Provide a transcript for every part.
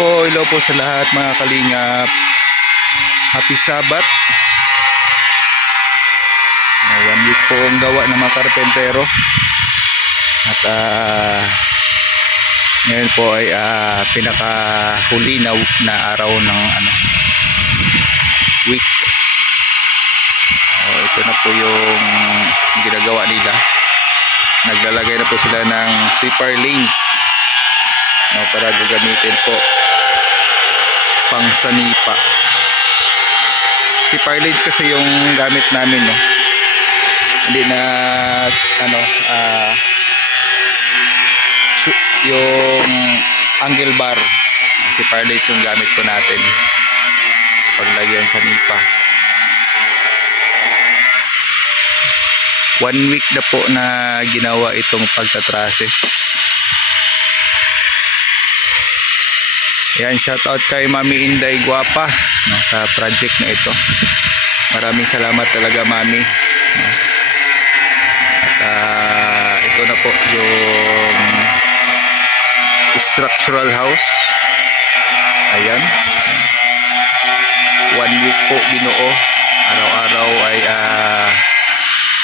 hello po sa lahat mga kalingap. Happy Sabat. 1 week po ang gawa ng mga karpentero. At ngayon po ay pinakahuli na araw ng week. Ito na po yung ginagawa nila. Naglalagay na po sila ng sweeper lanes para gagamitin po pang sanipa. Sweeper lanes kasi yung gamit namin, no? Hindi na yung angle bar. Sweeper lanes yung gamit ko natin paglagyan sa nipa. 1 week na po na ginawa itong pagtatrase. Yan, shoutout kay Mami Inday Guapa, no, sa project na ito. Maraming salamat talaga, Mami. At ito na po yung structural house. Ayan. 1 week po binuo. Araw-araw ay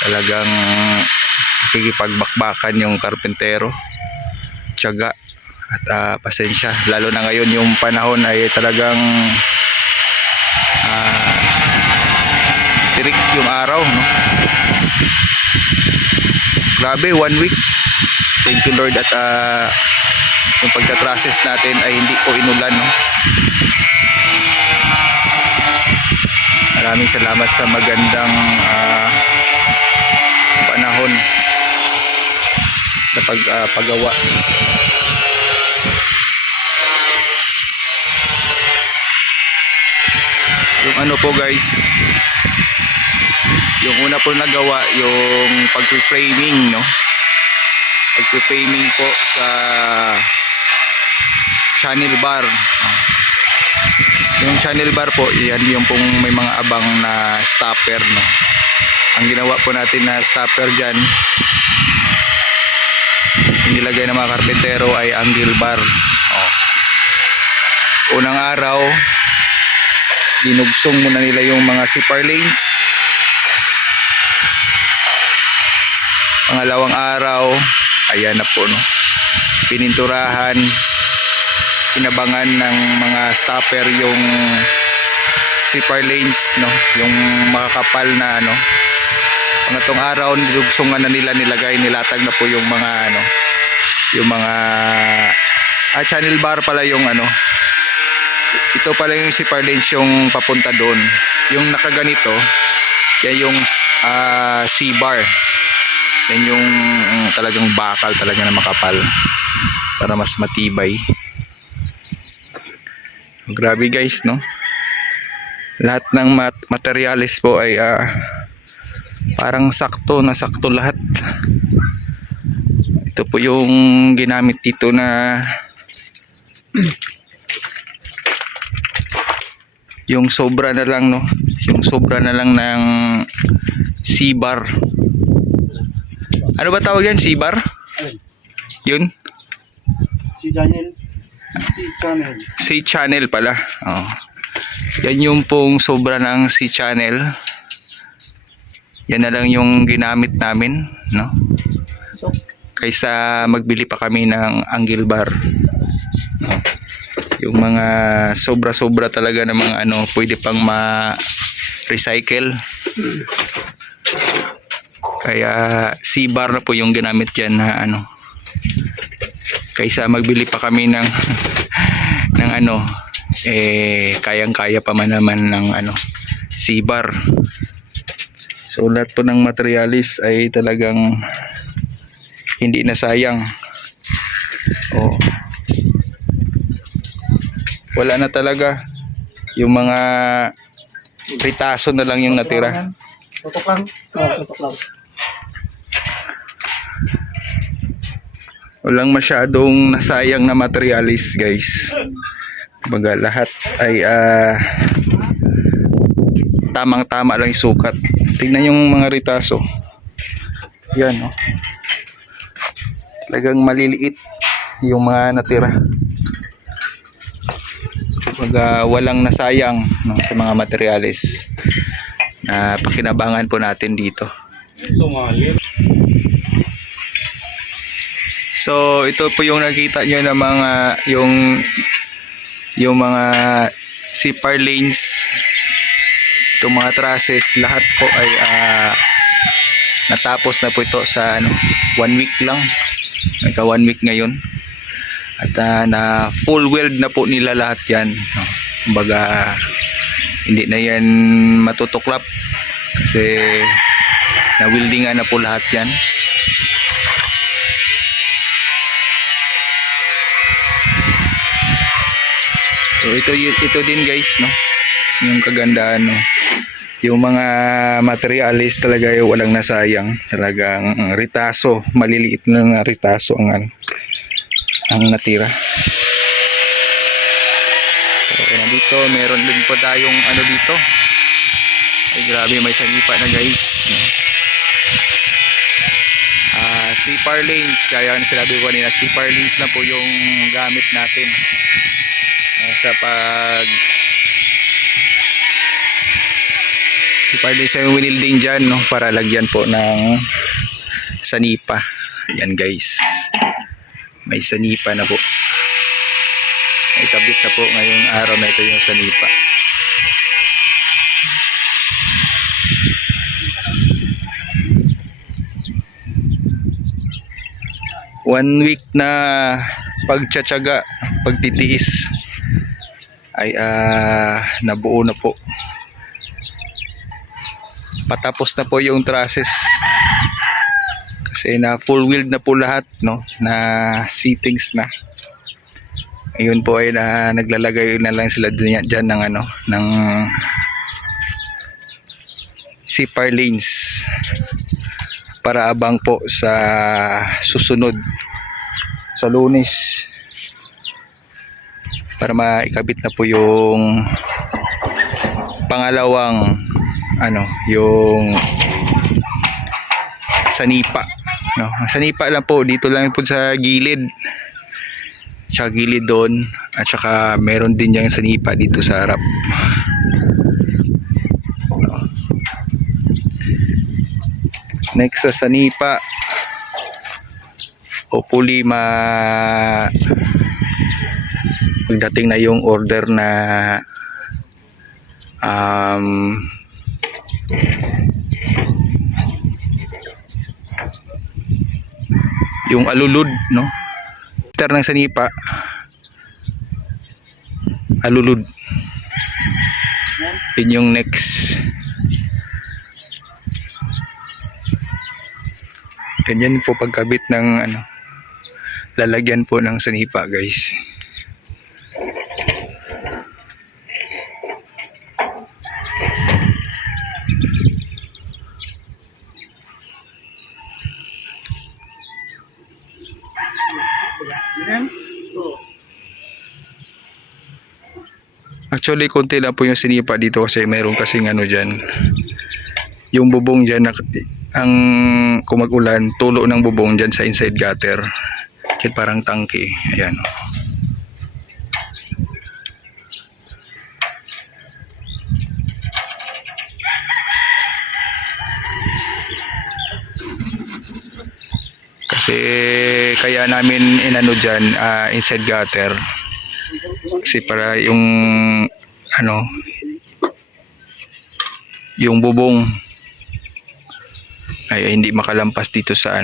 talagang nakikipagbakbakan yung karpentero. Tiyaga at pasensya, lalo na ngayon yung panahon ay talagang tirik yung araw, no? Grabe, 1 week. Thank you Lord at yung pagtatrases natin ay hindi po inulan, no? Maraming salamat sa magandang panahon na paggawa. Yung po guys, yung una po nagawa yung pag-framing, no? Pag-framing po sa channel bar. Yung channel bar po, yan yung pong may mga abang na stopper, no? Ang ginawa po natin na stopper dyan, inilagay ng mga karpentero ay angle bar. Unang araw, dinugsong muna nila yung mga sweeper lanes. Pangalawang araw, ayan na po, no? Pininturahan, inabangan ng mga stopper yung sweeper lanes, no? Yung makakapal na pangatong araw, dinugsungan na nila, nilatag na po yung mga yung mga channel bar pala yung ito pala yung sweeper lanes yung papunta doon. Yung nakaganito, yan yung C-bar. Yan yung talagang bakal talaga na makapal para mas matibay. Grabe guys, no? Lahat ng materials po ay parang sakto na sakto lahat. Ito po yung ginamit dito na yung sobra na lang, no? Yung sobra na lang ng C-bar. Ano ba tawag yan? C-bar? Yun? C-channel. C-channel pala. Oh. Yan yung pong sobra ng C-channel. Yan na lang yung ginamit namin, no? Kaysa magbili pa kami ng angle bar. No? Yung mga sobra-sobra talaga ng mga pwede pang ma-recycle. Kaya C-bar na po yung ginamit dyan na kaysa magbili pa kami ng ng kayang-kaya pa man naman ng C-bar. So lahat po ng materialis ay talagang hindi na sayang. Wala na talaga. Yung mga ritaso na lang yung natira. Tutok lang. Tutok lang. Walang masyadong nasayang na materialis guys. Baga lahat ay tamang-tama lang yung sukat. Tingnan yung mga ritaso. Yan, no? Talagang maliliit yung mga natira. walang nasayang, no, sa mga materyales na pakinabangan po natin dito. So ito po yung nakita nyo na mga yung mga CPAR lanes, itong mga trusses, lahat po ay natapos na po ito sa 1 week lang. Nagka 1 week ngayon. At na full weld na po nila lahat yan. No? Kumbaga hindi na yan matutuklap kasi na weldingan na po lahat yan. So ito din guys, no, yung kagandahan, no, yung mga materialis talaga yung walang nasayang, talagang ritaso, maliliit na ritaso ang natira. So nandito meron din po tayong dito, ay grabe, may sanipa na guys, no? CPAR lanes, kaya sinabi ko kanina, CPAR lanes na po yung gamit natin sa CPAR lanes yung winilding dyan, no? Para lagyan po ng sanipa. Yan guys, may sanipa na po, may kabit na po ngayong araw na ito yung sanipa. One week na pagtsatsaga, pagtitiis ay nabuo na po. Patapos na po yung trusses kasi na full weld na po lahat, no, na seatings na. Ayun po ay naglalagay na lang sila diyan ng ng CPAR lanes para abang po sa susunod sa Lunes, para maikabit na po yung pangalawang yung sanipa, no. Sanipa lang po dito lang po sa gilid, tsaka gilid doon, at saka meron din yung sanipa dito sa harap, no. Next sa sanipa, hopefully pagdating na yung order na yung alulud, no, after ng sanipa, alulud, yun yung next. Ganyan po pagkabit ng lalagyan po ng sanipa guys. Actually konti lang po yung sinipa dito kasi mayroon kasing dyan, yung bubong dyan ang kung mag-ulan, tulo ng bubong dyan sa inside gutter, dyan parang tangke, ayan. Kasi kaya namin dyan inside gutter kasi para yung yung bubong ay hindi makalampas dito sa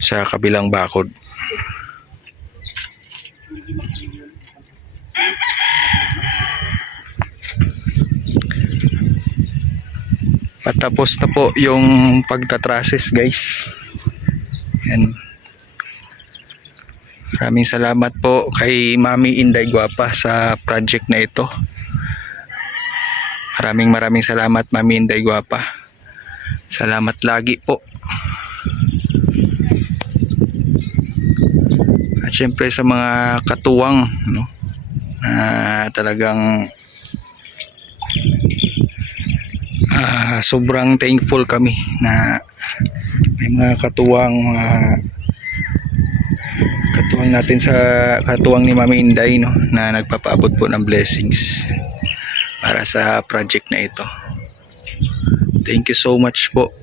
sa kabilang bakod. Patapos na po yung pagtatrases guys. Yan. Maraming salamat po kay Mami Inday Guapa sa project na ito. Maraming salamat Mami Inday Guapa. Salamat lagi po. At syempre sa mga katuwang, no, talagang sobrang thankful kami na may mga katuwang Katuwang natin sa katuwang ni Mami Inday, no, na nagpapaabot po ng blessings para sa project na ito. Thank you so much po.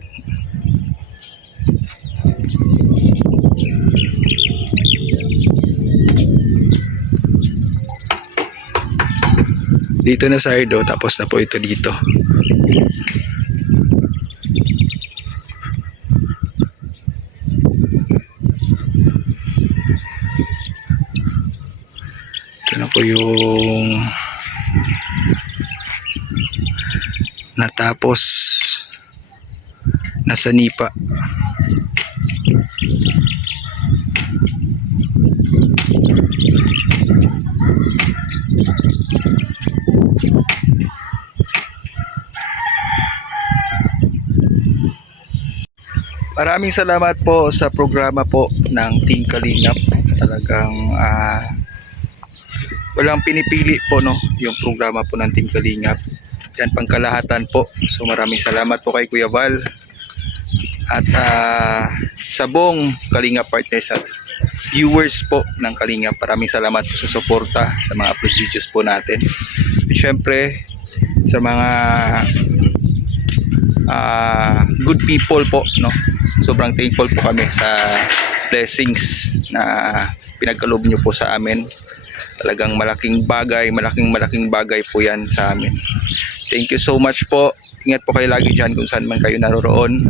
Dito na sa Ardo, tapos na po ito dito. Ito na po yung natapos nasa Nipa. Maraming salamat po sa programa po ng Team Kalingap. Talagang walang pinipili po, no, yung programa po ng Team Kalingap. Yan, pangkalahatan po. So maraming salamat po kay Kuya Val at sa buong Kalingap partners at viewers po ng Kalingap. Maraming salamat po sa suporta sa mga upload videos po natin. Siyempre sa mga good people po, no, sobrang thankful po kami sa blessings na pinagkaloob nyo po sa amin. Talagang malaking bagay po yan sa amin. Thank you so much po. Ingat po kayo lagi dyan kung saan man kayo naroroon.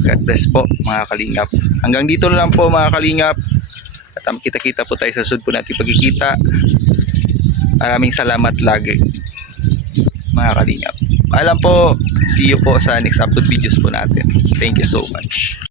God bless po mga Kalingap. Hanggang dito na lang po mga Kalingap. At kita-kita po tayo sa sunod po natin pagkikita. Maraming salamat lagi mga Kalingap. Alam po, see you po sa next upload videos po natin. Thank you so much.